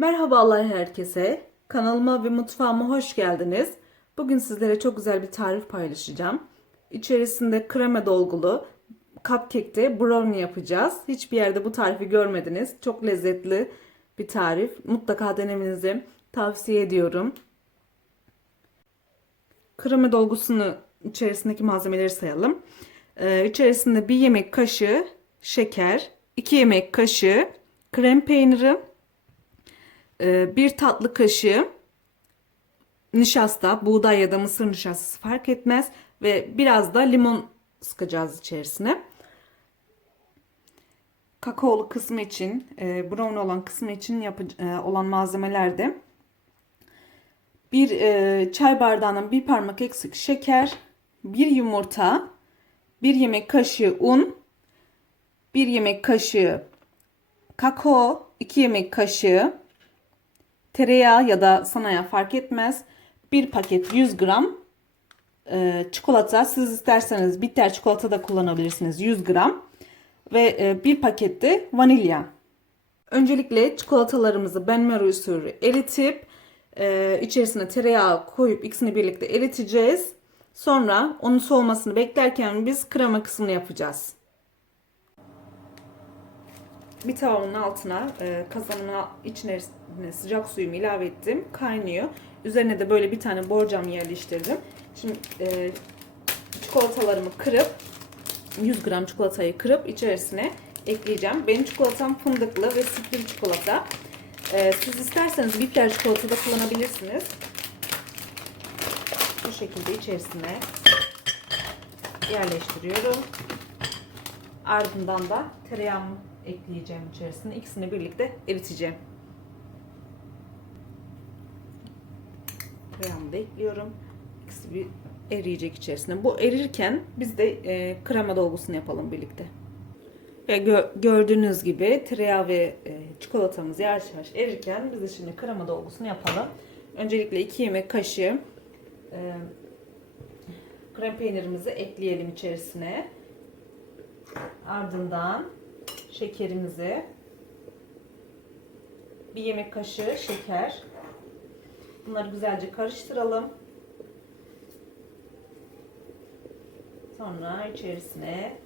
Merhabalar herkese. Kanalıma ve mutfağıma hoş geldiniz. Bugün sizlere çok güzel bir tarif paylaşacağım. İçerisinde krema dolgulu cupcake'te brownie yapacağız. Hiçbir yerde bu tarifi görmediniz. Çok lezzetli bir tarif. Mutlaka denemenizi tavsiye ediyorum. Krema dolgusunu içerisindeki malzemeleri sayalım. Ee, içerisinde bir yemek kaşığı şeker, 2 yemek kaşığı krem peyniri, bir tatlı kaşığı nişasta, buğday ya da mısır nişastası fark etmez ve biraz da limon sıkacağız içerisine. Kakaolu kısmı için, e, brown olan kısmı için yapı- e, olan malzemeler de bir e, çay bardağının bir parmak eksik şeker, bir yumurta, bir yemek kaşığı un, bir yemek kaşığı kakao, iki yemek kaşığı tereyağı ya da sanaya fark etmez. Bir paket 100 gram e, çikolata. Siz isterseniz bitter çikolata da kullanabilirsiniz 100 gram. Ve e, bir pakette vanilya. Öncelikle çikolatalarımızı benmari usulü eritip e, içerisine tereyağı koyup ikisini birlikte eriteceğiz. Sonra onun soğumasını beklerken biz krema kısmını yapacağız. Bir tavanın altına e, kazanına içine sıcak suyumu ilave ettim. Kaynıyor. Üzerine de böyle bir tane borcam yerleştirdim. Şimdi e, çikolatalarımı kırıp 100 gram çikolatayı kırıp içerisine ekleyeceğim. Benim çikolatam fındıklı ve sütlü çikolata. E, siz isterseniz bitter çikolata da kullanabilirsiniz. Bu şekilde içerisine yerleştiriyorum. Ardından da tereyağımı ekleyeceğim içerisine. İkisini birlikte eriteceğim. Tereyağımı da ekliyorum. İkisi bir eriyecek içerisine. Bu erirken biz de e, krema dolgusunu yapalım birlikte. Ve gö gördüğünüz gibi tereyağı ve e, çikolatamız yavaş yavaş erirken biz de şimdi krema dolgusunu yapalım. Öncelikle 2 yemek kaşığı e, krem peynirimizi ekleyelim içerisine. Ardından şekerimizi bir yemek kaşığı şeker. Bunları güzelce karıştıralım. Sonra içerisine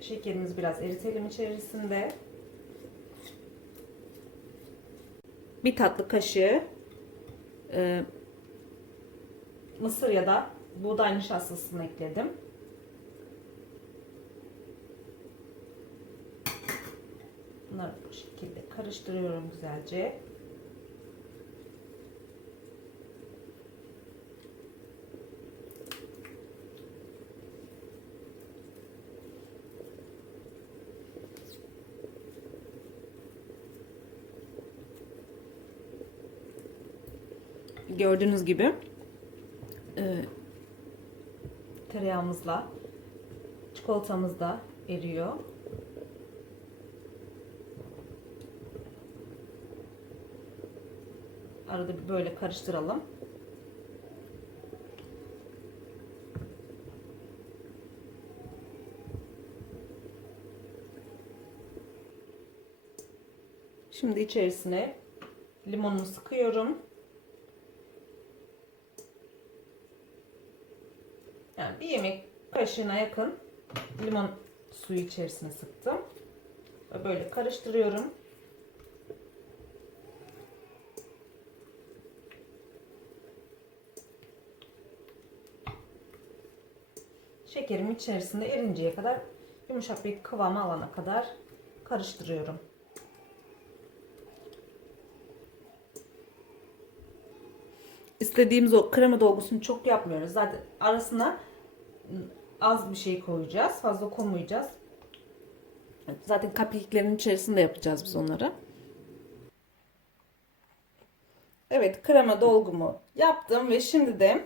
şekerimizi biraz eritelim içerisinde. Bir tatlı kaşığı e, mısır ya da buğday nişastasını ekledim. Bunları bu şekilde karıştırıyorum güzelce. Gördüğünüz gibi e, tereyağımızla çikolatamız da eriyor. Arada bir böyle karıştıralım. Şimdi içerisine limonunu sıkıyorum. Yani bir yemek kaşığına yakın limon suyu içerisine sıktım. Böyle karıştırıyorum. Şekerim içerisinde erinceye kadar yumuşak bir kıvamı alana kadar karıştırıyorum. İstediğimiz o krema dolgusunu çok yapmıyoruz. Zaten arasına az bir şey koyacağız. Fazla koymayacağız. Zaten kapiklerin içerisinde yapacağız biz onları. Evet krema dolgumu yaptım ve şimdi de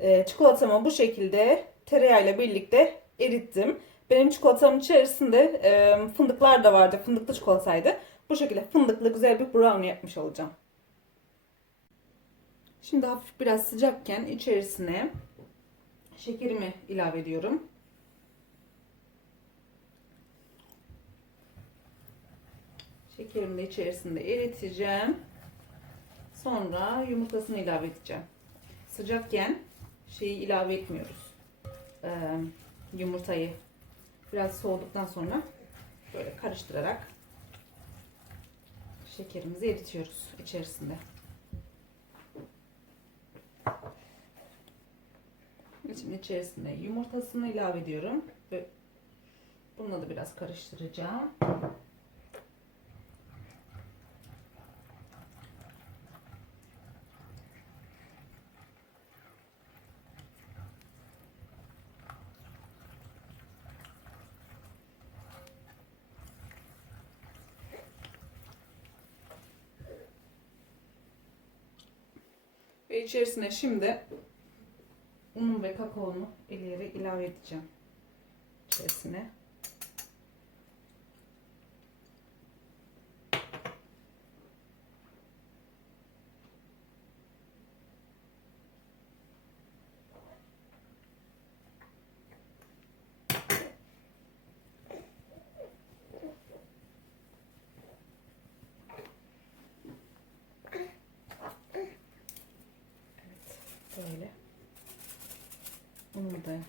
e, çikolatamı bu şekilde tereyağıyla birlikte erittim. Benim çikolatamın içerisinde e, fındıklar da vardı. Fındıklı çikolataydı. Bu şekilde fındıklı güzel bir brownie yapmış olacağım. Şimdi hafif biraz sıcakken içerisine şekerimi ilave ediyorum. Şekerimi de içerisinde eriteceğim. Sonra yumurtasını ilave edeceğim. Sıcakken şeyi ilave etmiyoruz. Ee, yumurtayı biraz soğuduktan sonra böyle karıştırarak şekerimizi eritiyoruz içerisinde. Şimdi içerisine yumurtasını ilave ediyorum ve bununla da biraz karıştıracağım. Ve içerisine şimdi unu ve kakaonu eleyerek ilave edeceğim. içerisine. Böyle. Unumu da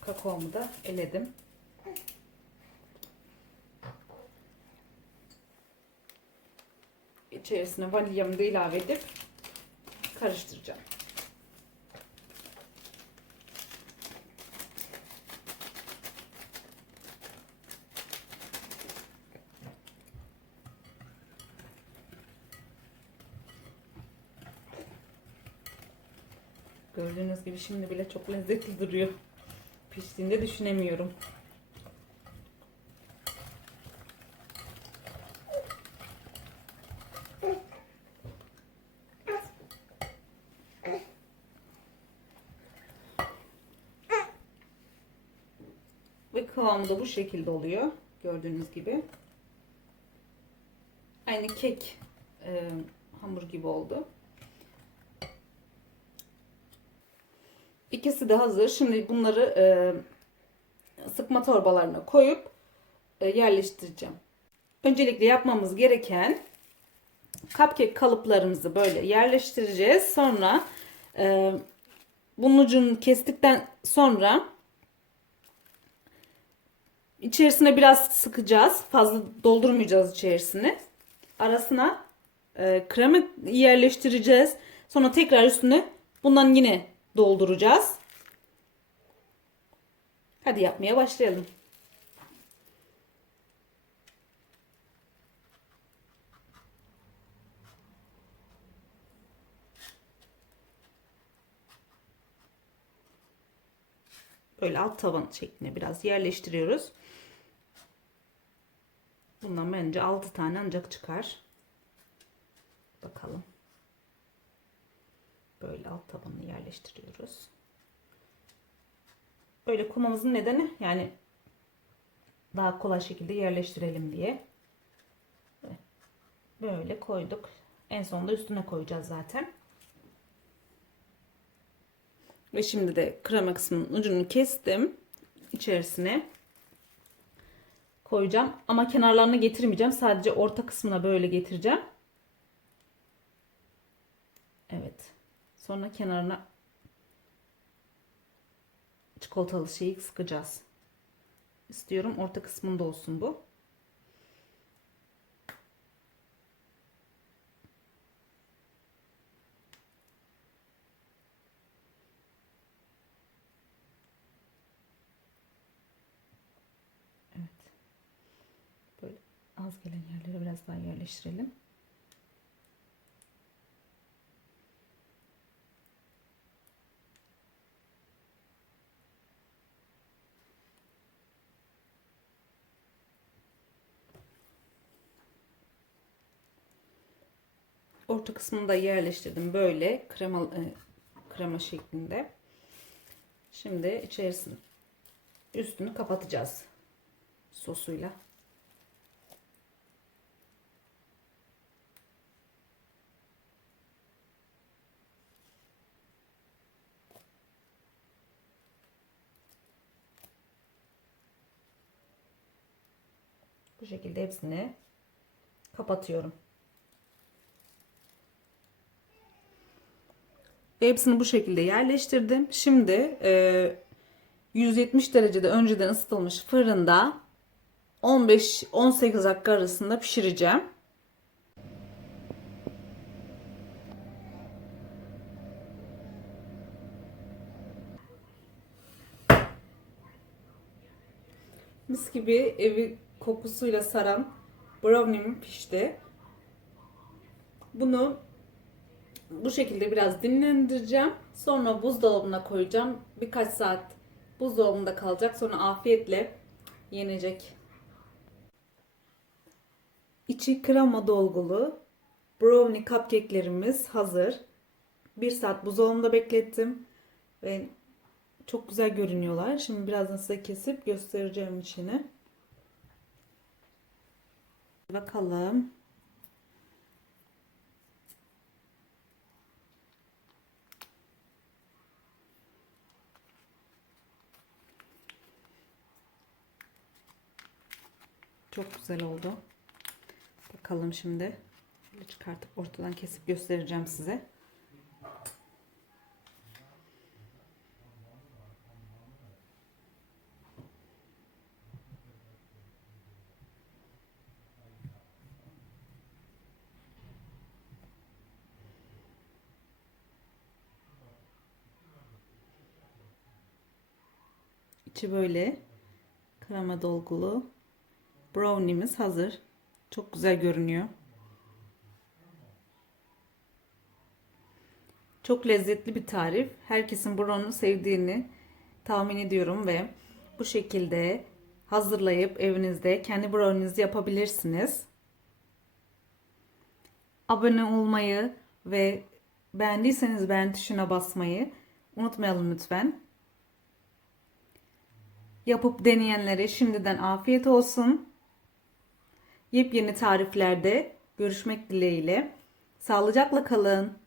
kakaomu da eledim. İçerisine vanilyamı da ilave edip karıştıracağım. Gördüğünüz gibi şimdi bile çok lezzetli duruyor. Piştiğinde düşünemiyorum. Ve kıvamı da bu şekilde oluyor. Gördüğünüz gibi. Aynı kek e, hamur gibi oldu. İkisi de hazır. Şimdi bunları e, sıkma torbalarına koyup e, yerleştireceğim. Öncelikle yapmamız gereken cupcake kalıplarımızı böyle yerleştireceğiz. Sonra e, bunun ucunu kestikten sonra içerisine biraz sıkacağız. Fazla doldurmayacağız içerisine. Arasına e, krema yerleştireceğiz. Sonra tekrar üstüne bundan yine dolduracağız. Hadi yapmaya başlayalım. Böyle alt tavan şeklinde biraz yerleştiriyoruz. Bundan bence 6 tane ancak çıkar. Bakalım. Böyle alt tabanını yerleştiriyoruz. Böyle koymamızın nedeni yani daha kolay şekilde yerleştirelim diye. Böyle koyduk. En sonunda üstüne koyacağız zaten. Ve şimdi de krema kısmının ucunu kestim. İçerisine koyacağım. Ama kenarlarını getirmeyeceğim. Sadece orta kısmına böyle getireceğim. Evet. Sonra kenarına çikolatalı şeyi sıkacağız. İstiyorum orta kısmında olsun bu. Evet. Az gelen yerlere biraz daha yerleştirelim. Orta kısmını da yerleştirdim böyle krema e, krema şeklinde. Şimdi içerisini üstünü kapatacağız sosuyla. Bu şekilde hepsini kapatıyorum. Ve hepsini bu şekilde yerleştirdim. Şimdi e, 170 derecede önceden ısıtılmış fırında 15-18 dakika arasında pişireceğim. Mis gibi evi kokusuyla saran brownie'm pişti. Bunu bu şekilde biraz dinlendireceğim. Sonra buzdolabına koyacağım. Birkaç saat buzdolabında kalacak. Sonra afiyetle yenecek. İçi krema dolgulu brownie cupcake'lerimiz hazır. Bir saat buzdolabında beklettim. Ve çok güzel görünüyorlar. Şimdi birazdan size kesip göstereceğim içini. Bakalım. Çok güzel oldu. Bakalım şimdi. Şöyle çıkartıp ortadan kesip göstereceğim size. İçi böyle krema dolgulu brownie'miz hazır. Çok güzel görünüyor. Çok lezzetli bir tarif. Herkesin brownie sevdiğini tahmin ediyorum ve bu şekilde hazırlayıp evinizde kendi brownie'nizi yapabilirsiniz. Abone olmayı ve beğendiyseniz beğen tuşuna basmayı unutmayalım lütfen. Yapıp deneyenlere şimdiden afiyet olsun. Yepyeni tariflerde görüşmek dileğiyle. Sağlıcakla kalın.